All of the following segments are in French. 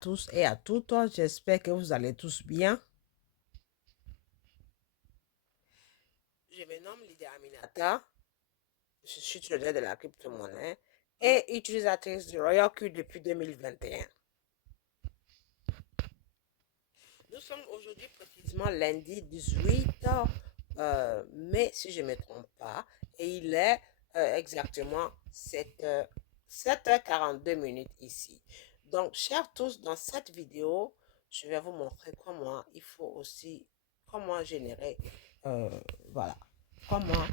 tous et à toutes. J'espère que vous allez tous bien. Je me nomme Lydia Aminata. Je suis trader de la crypto-monnaie et utilisatrice du Royal Q depuis 2021. Nous sommes aujourd'hui précisément lundi 18 mai, si je ne me trompe pas, et il est exactement 7h42 minutes ici. Donc, chers tous, dans cette vidéo, je vais vous montrer comment il faut aussi, comment générer, euh, voilà, comment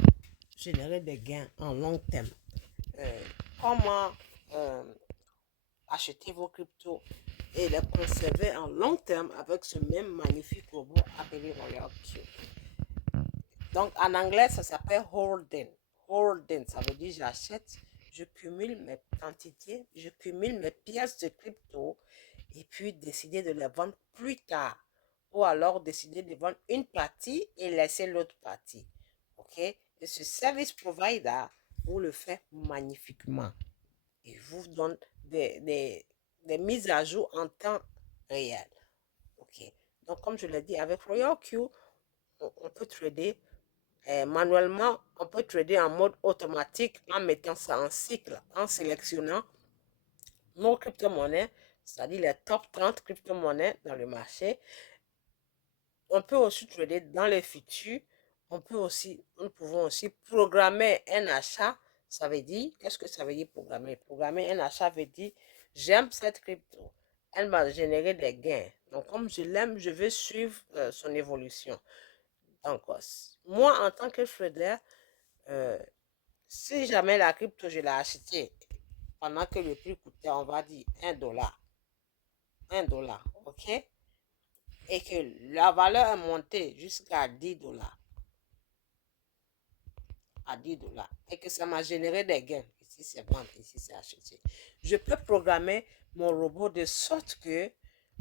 générer des gains en long terme, euh, comment euh, acheter vos cryptos et les conserver en long terme avec ce même magnifique robot appelé Royal Q. Donc, en anglais, ça s'appelle holding. Holding, ça veut dire j'achète, je cumule mes quantités, je cumule mes pièces de crypto et puis décider de les vendre plus tard. Ou alors décider de vendre une partie et laisser l'autre partie. OK? Et ce service provider vous le fait magnifiquement. Il vous donne des mises à jour en temps réel. OK? Donc, comme je l'ai dit, avec Royal Q, on peut trader manuellement, on peut trader en mode automatique en mettant ça en cycle, en sélectionnant nos crypto-monnaies, c'est-à-dire les top 30 crypto-monnaies dans le marché. On peut aussi trader dans les futurs. Nous pouvons aussi programmer un achat. Ça veut dire, qu'est-ce que ça veut dire programmer? Programmer un achat veut dire, j'aime cette crypto. Elle m'a généré des gains. Donc, comme je l'aime, je veux suivre son évolution. Donc, moi, en tant que trader, euh, si jamais la crypto, je l'ai achetée pendant que le prix coûtait, on va dire, $1, OK? Et que la valeur est montée jusqu'à $10, et que ça m'a généré des gains. Ici, c'est vendre, ici, c'est acheter. Je peux programmer mon robot de sorte que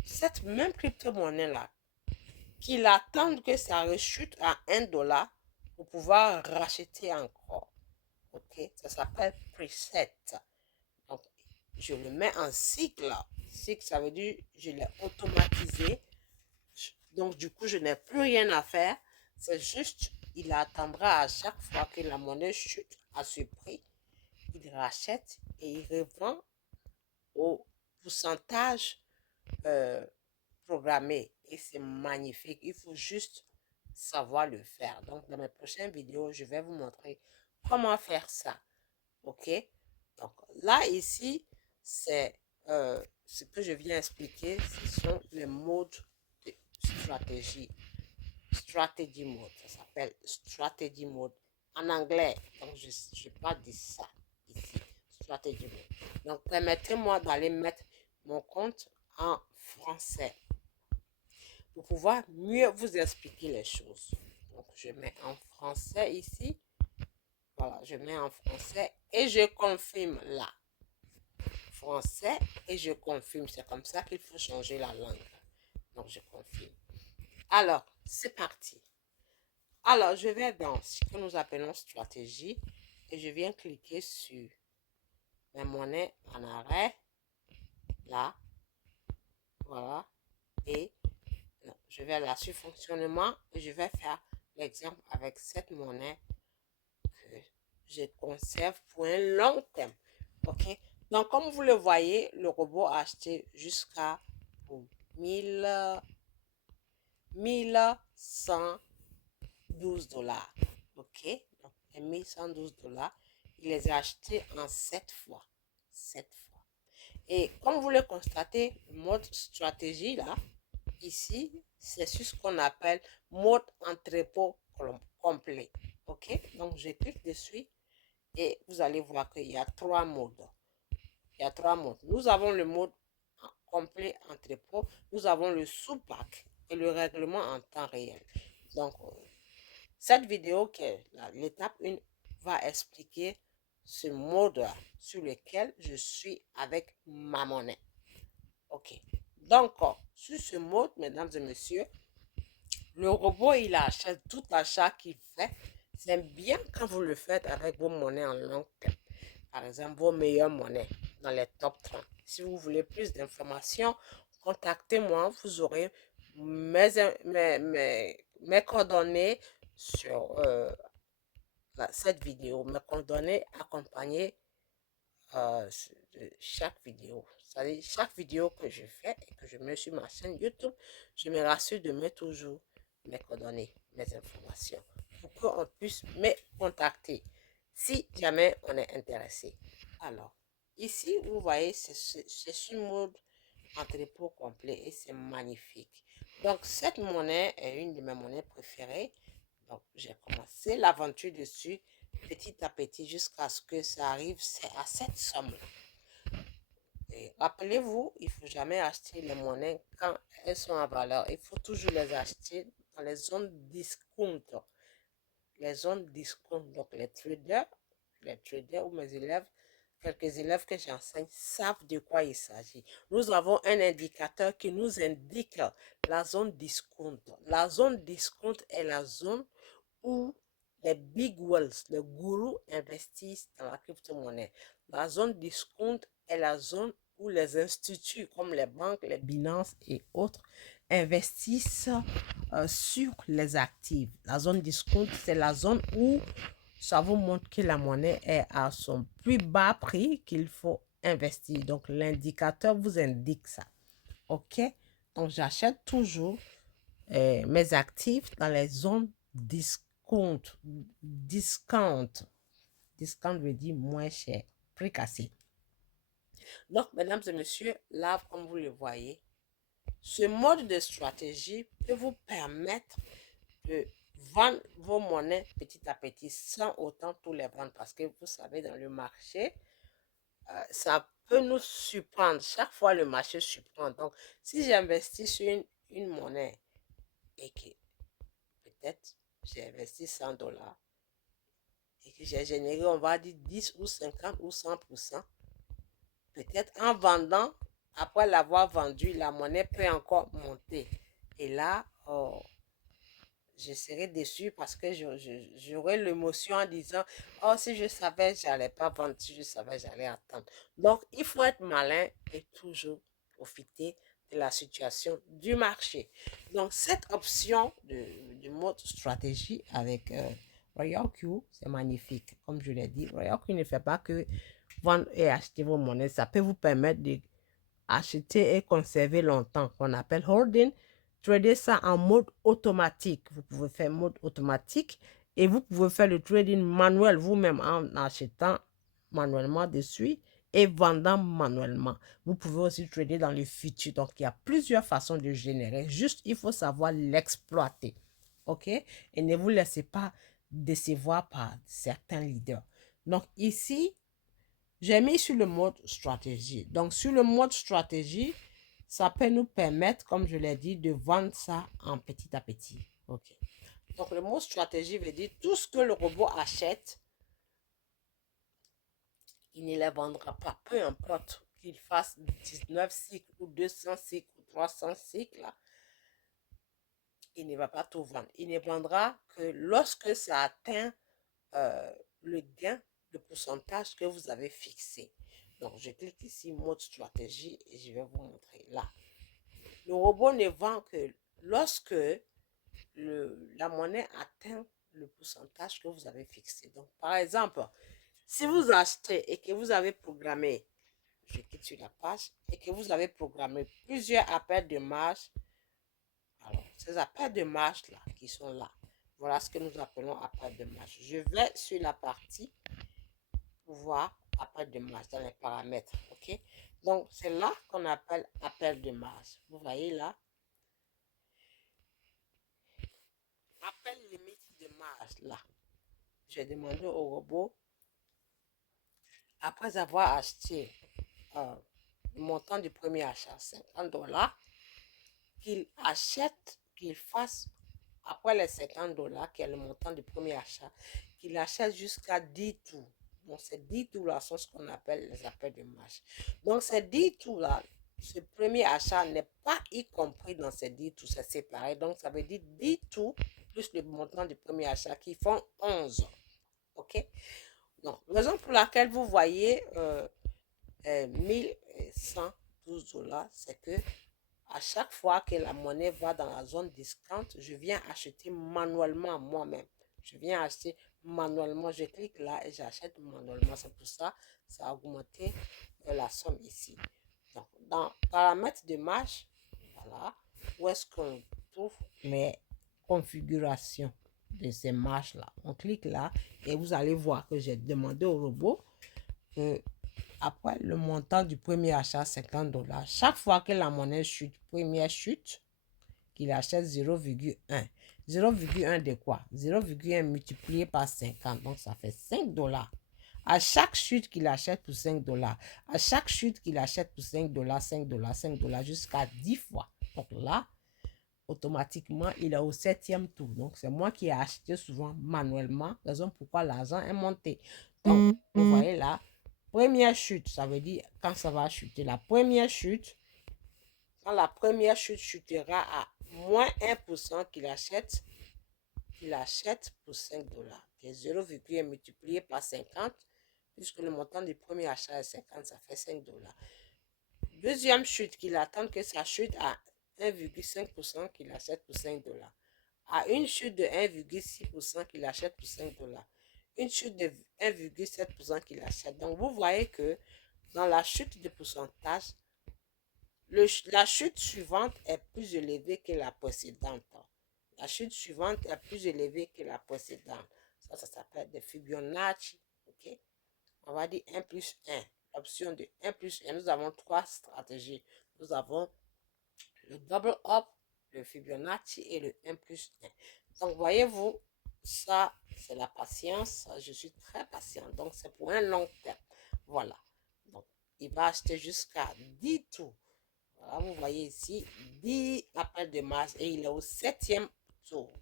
cette même crypto-monnaie-là, qu'il attende que ça rechute à $1 pour pouvoir racheter encore. OK? Ça s'appelle preset. Donc, je le mets en cycle. Cycle, ça veut dire je l'ai automatisé. Donc, du coup, je n'ai plus rien à faire. C'est juste, il attendra à chaque fois que la monnaie chute à ce prix. Il rachète et il revend au pourcentage programmé. Et c'est magnifique. Il faut juste savoir le faire. Donc, dans mes prochaines vidéos, je vais vous montrer comment faire ça. OK? Donc, là, ici, c'est ce que je viens expliquer. Ce sont les modes de stratégie. Strategy mode. Ça s'appelle strategy mode en anglais. Donc, je n'ai pas dit ça ici. Strategy mode. Donc, permettez-moi d'aller mettre mon compte en français pour pouvoir mieux vous expliquer les choses. Donc, je mets en français ici. Voilà, je mets en français et je confirme là. Français et je confirme. C'est comme ça qu'il faut changer la langue. Donc, je confirme. Alors, c'est parti. Alors, je vais dans ce que nous appelons stratégie et je viens cliquer sur mes monnaies en arrêt. Là. Voilà. Et je vais là sur fonctionnement et je vais faire l'exemple avec cette monnaie que je conserve pour un long terme. OK? Donc, comme vous le voyez, le robot a acheté jusqu'à 1112 dollars. OK? Donc, 1112 dollars. Il les a achetés en 7 fois. 7 fois. Et comme vous le constatez, le mode stratégie, là, ici, c'est sur ce qu'on appelle mode entrepôt complet. OK? Donc, je clique dessus et vous allez voir qu'il y a 3 modes. Il y a 3 modes. Nous avons le mode complet entrepôt, nous avons le sous-pack et le règlement en temps réel. Donc, cette vidéo, l'étape 1, va expliquer ce mode sur lequel je suis avec ma monnaie. OK. Donc, sur ce mode, mesdames et messieurs, le robot, il achète tout achat qu'il fait. C'est bien quand vous le faites avec vos monnaies en long terme. Par exemple, vos meilleures monnaies dans les top 30. Si vous voulez plus d'informations, contactez-moi, vous aurez mes coordonnées sur cette vidéo, mes coordonnées accompagnées de chaque vidéo. C'est-à-dire, chaque vidéo que je fais et que je mets sur ma chaîne YouTube, je me rassure de mettre toujours mes coordonnées, mes informations, pour qu'on puisse me contacter si jamais on est intéressé. Alors, ici, vous voyez, c'est sur mode entrepôt complet et c'est magnifique. Donc, cette monnaie est une de mes monnaies préférées. Donc, j'ai commencé l'aventure dessus petit à petit jusqu'à ce que ça arrive à cette somme. Et rappelez-vous, il ne faut jamais acheter les monnaies quand elles sont en valeur. Il faut toujours les acheter dans les zones discount. Les zones discount. Donc, les traders ou mes élèves, quelques élèves que j'enseigne savent de quoi il s'agit. Nous avons un indicateur qui nous indique la zone discount. La zone discount est la zone où les big wells, les gourous investissent dans la crypto-monnaie. La zone discount est la zone où les instituts comme les banques, les Binance et autres investissent sur les actifs. La zone discount, c'est la zone où ça vous montre que la monnaie est à son plus bas prix qu'il faut investir. Donc, l'indicateur vous indique ça. OK? Donc, j'achète toujours mes actifs dans les zones discount. Discount. Discount veut dire moins cher. Prix cassé. Donc, mesdames et messieurs, là, comme vous le voyez, ce mode de stratégie peut vous permettre de vendre vos monnaies petit à petit sans autant tout les vendre. Parce que vous savez, dans le marché, ça peut nous surprendre. Chaque fois, le marché surprend. Donc, si j'investis sur une monnaie et que peut-être j'ai investi 100 dollars et que j'ai généré, on va dire 10 ou 50 ou 100%, peut-être en vendant, après l'avoir vendu, la monnaie peut encore monter. Et là, je serais déçue parce que j'aurais l'émotion en disant, oh, si je savais, j'allais pas vendre, si je savais, j'allais attendre. Donc, il faut être malin et toujours profiter de la situation du marché. Donc, cette option du mode stratégie avec Royal Q, c'est magnifique. Comme je l'ai dit, Royal Q ne fait pas que vendre et acheter vos monnaies. Ça peut vous permettre d'acheter et conserver longtemps, qu'on appelle holding. Trader ça en mode automatique. Vous pouvez faire mode automatique et vous pouvez faire le trading manuel vous-même en achetant manuellement dessus et vendant manuellement. Vous pouvez aussi trader dans le futur. Donc, il y a plusieurs façons de générer. Juste, il faut savoir l'exploiter. OK? Et ne vous laissez pas décevoir par certains leaders. Donc, ici, j'ai mis sur le mode stratégie. Donc, sur le mode stratégie, ça peut nous permettre, comme je l'ai dit, de vendre ça en petit à petit. OK. Donc, le mot stratégie veut dire tout ce que le robot achète, il ne les vendra pas. Peu importe qu'il fasse 19 cycles ou 200 cycles ou 300 cycles, là, il ne va pas tout vendre. Il ne vendra que lorsque ça atteint le gain, le pourcentage que vous avez fixé. Donc, je clique ici, mode stratégie, et je vais vous montrer là. Le robot ne vend que lorsque la monnaie atteint le pourcentage que vous avez fixé. Donc, par exemple, si vous achetez et que vous avez programmé, je clique sur la page, et que vous avez programmé plusieurs appels de marge, alors, ces appels de marge là, qui sont là, voilà ce que nous appelons appels de marge. Je vais sur la partie pour voir appel de marge dans les paramètres, ok? Donc, c'est là qu'on appelle appel de marge. Vous voyez là, appel limite de marge là. J'ai demandé au robot, après avoir acheté le montant du premier achat, 50 dollars, qu'il achète, qu'il fasse, après les 50 dollars, qui est le montant du premier achat, qu'il achète jusqu'à 10 tours. Donc, ces 10 tours-là sont ce qu'on appelle les appels de marge. Donc, ces 10 tours-là, ce premier achat n'est pas y compris dans ces 10 tours, c'est séparé. Donc, ça veut dire 10 tours plus le montant du premier achat qui font 11. OK? Donc, raison pour laquelle vous voyez 1112 dollars, c'est que À chaque fois que la monnaie va dans la zone discount, je viens acheter manuellement moi-même. Je viens acheter manuellement. Je clique là et j'achète manuellement. C'est pour ça que ça a augmenté la somme ici. Donc, dans paramètres de marge, voilà, où est-ce qu'on trouve mes configurations de ces marges-là. On clique là et vous allez voir que j'ai demandé au robot que après le montant du premier achat, 50 $, chaque fois que la monnaie chute, première chute, qu'il achète 0,1. 0,1 de quoi? 0,1 multiplié par 50, donc ça fait 5 $. À chaque chute qu'il achète pour 5 $, à chaque chute qu'il achète pour 5 $, 5 $, 5 $, jusqu'à 10 fois. Donc là, automatiquement, il est au 7e tour. Donc, c'est moi qui ai acheté souvent manuellement, raison pourquoi l'argent est monté. Donc, vous voyez là, première chute, ça veut dire quand ça va chuter. La première chute, quand la première chute chutera à moins 1% qu'il achète pour 5 $. Et 0,1 multiplié par 50, puisque le montant du premier achat est 50, ça fait 5 $. Deuxième chute, qu'il attend que ça chute à 1,5% qu'il achète pour 5 $. À une chute de 1,6% qu'il achète pour 5 $. Une chute de 1,7% qu'il achète. Donc, vous voyez que dans la chute de pourcentage, la chute suivante est plus élevée que la précédente. La chute suivante est plus élevée que la précédente. Ça s'appelle des Fibonacci. Ok? On va dire 1 plus 1. L'option de 1 plus 1. Nous avons trois stratégies. Nous avons le double up, le Fibonacci et le 1 plus 1. Donc, voyez-vous, ça, c'est la patience. Je suis très patient. Donc, c'est pour un long terme. Voilà. Donc, il va acheter jusqu'à 10 tours. Voilà, vous voyez ici, 10 appels de masse et il est au 7e tour.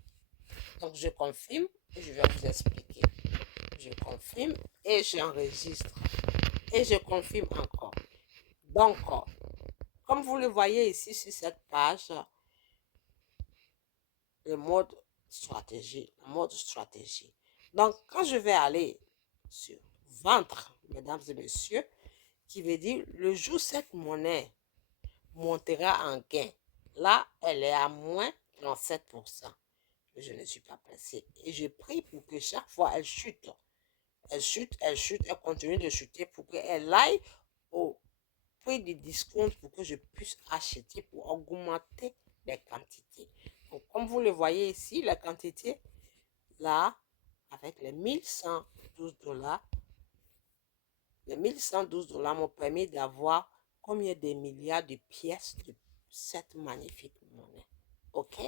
Donc, je confirme et je vais vous expliquer. Je confirme et j'enregistre. Et je confirme encore. Donc, comme vous le voyez ici sur cette page, le mode stratégie. Donc, quand je vais aller sur vendre, mesdames et messieurs, qui veut dire le jour où cette monnaie montera en gain, là, elle est à moins 37%. Je ne suis pas pressé. Et je prie pour que chaque fois elle chute, elle continue de chuter pour qu'elle aille au prix du discount pour que je puisse acheter pour augmenter les quantités. Donc, comme vous le voyez ici, la quantité, là, avec les 1112 $, les 1112 $ m'ont permis d'avoir combien de milliards de pièces de cette magnifique monnaie. OK?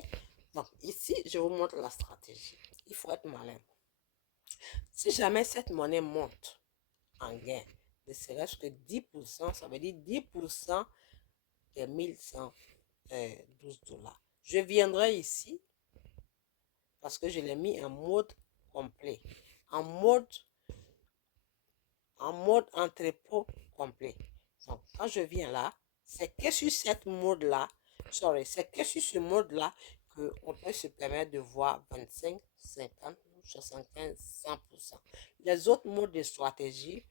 Donc, ici, je vous montre la stratégie. Il faut être malin. Si jamais cette monnaie monte en gain, ne serait-ce que 10%, ça veut dire 10% des 1112 $. Je viendrai ici parce que je l'ai mis en mode complet, en mode entrepôt complet. Donc, quand je viens là, c'est que sur cette mode-là, c'est que sur ce mode-là qu'on peut se permettre de voir 25, 50, 75, 100%. Les autres modes de stratégie,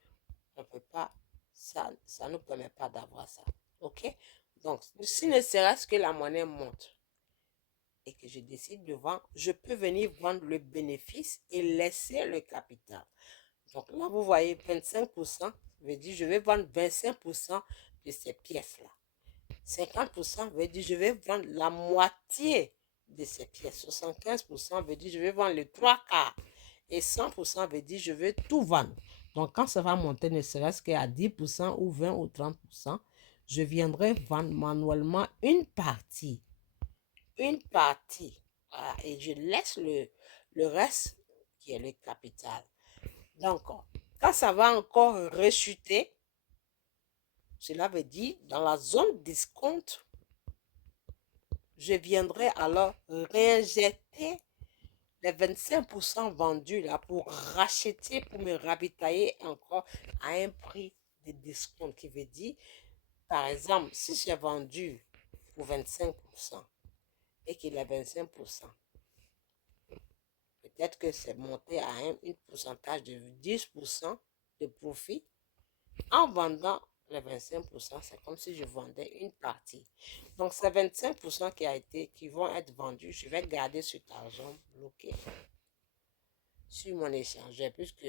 on ne peut pas, ça ne nous permet pas d'avoir ça. OK? Donc, si ne serait-ce que la monnaie monte et que je décide de vendre, je peux venir vendre le bénéfice et laisser le capital. Donc là, vous voyez 25%, veut dire je vais vendre 25% de ces pièces-là. 50% veut dire je vais vendre la moitié de ces pièces. 75% veut dire je vais vendre les trois quarts. Et 100% veut dire je vais tout vendre. Donc quand ça va monter, ne serait-ce qu'à 10% ou 20 ou 30%, je viendrai vendre manuellement une partie. Une partie. Voilà, et je laisse le reste qui est le capital. Donc, quand ça va encore rechuter, cela veut dire dans la zone discount, je viendrai alors réinjecter les 25% vendus là pour racheter, pour me ravitailler encore à un prix de discount qui veut dire, par exemple, si j'ai vendu pour 25% et qu'il est 25%, peut-être que c'est monté à un pourcentage de 10% de profit en vendant les 25%, c'est comme si je vendais une partie. Donc, c'est 25% qui vont être vendus. Je vais garder cet argent bloqué sur mon échangeur, puisque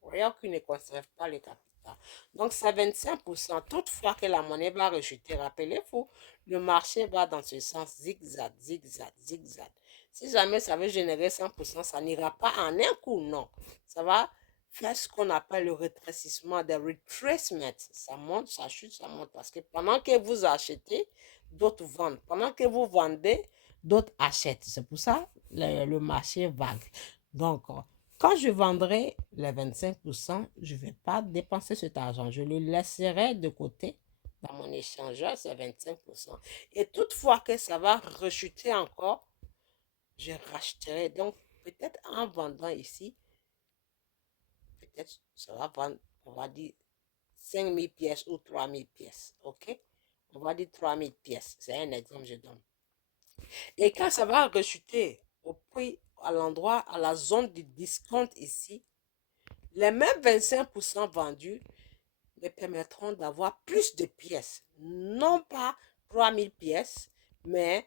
Royal ne conserve pas le capital. Donc, c'est 25%. Toutefois que la monnaie va rechuter, rappelez-vous, le marché va dans ce sens zigzag, zigzag, zigzag. Si jamais ça veut générer 100%, ça n'ira pas en un coup, non. Ça va faire ce qu'on appelle le rétrécissement, des retracements. Ça monte, ça chute, ça monte. Parce que pendant que vous achetez, d'autres vendent. Pendant que vous vendez, d'autres achètent. C'est pour ça le marché vague. Donc, quand je vendrai les 25%, je ne vais pas dépenser cet argent. Je le laisserai de côté dans mon échangeur, c'est 25%. Et toutefois que ça va rechuter encore, je racheterai. Donc, peut-être en vendant ici, peut-être ça va vendre, on va dire 5000 pièces ou 3000 pièces. OK? On va dire 3000 pièces. C'est un exemple que je donne. Et quand ça va rechuter au prix, à l'endroit, à la zone du discount ici, les mêmes 25% vendus me permettront d'avoir plus de pièces. Non pas 3000 pièces, mais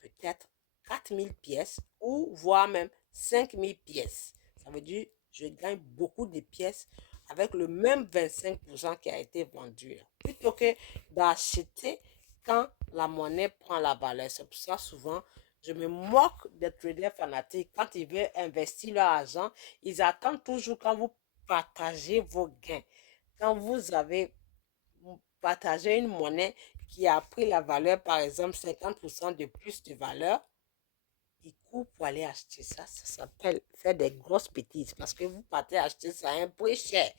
peut-être 4000 pièces ou voire même 5000 pièces. Ça veut dire que je gagne beaucoup de pièces avec le même 25% qui a été vendu. Plutôt que d'acheter quand la monnaie prend la valeur. C'est pour ça souvent je me moque des traders fanatiques. Quand ils veulent investir leur argent, ils attendent toujours quand vous partagez vos gains. Quand vous avez partagé une monnaie qui a pris la valeur, par exemple 50% de plus de valeur, ils courent pour aller acheter ça. Ça s'appelle faire des grosses bêtises parce que vous partez acheter ça à un prix cher.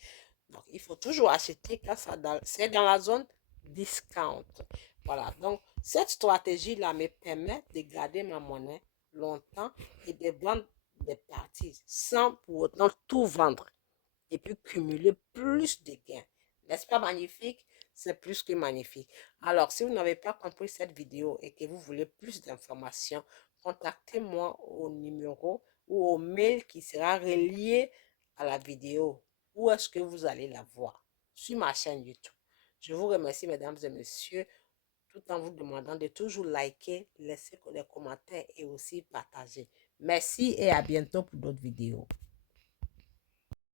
Donc, il faut toujours acheter quand c'est dans la zone discount. Voilà. Donc, cette stratégie-là me permet de garder ma monnaie longtemps et de vendre des parties sans pour autant tout vendre et puis cumuler plus de gains. N'est-ce pas magnifique? C'est plus que magnifique. Alors, si vous n'avez pas compris cette vidéo et que vous voulez plus d'informations, contactez-moi au numéro ou au mail qui sera relié à la vidéo. Où est-ce que vous allez la voir? Sur ma chaîne YouTube. Je vous remercie, mesdames et messieurs, tout en vous demandant de toujours liker, laisser des commentaires et aussi partager. Merci et à bientôt pour d'autres vidéos.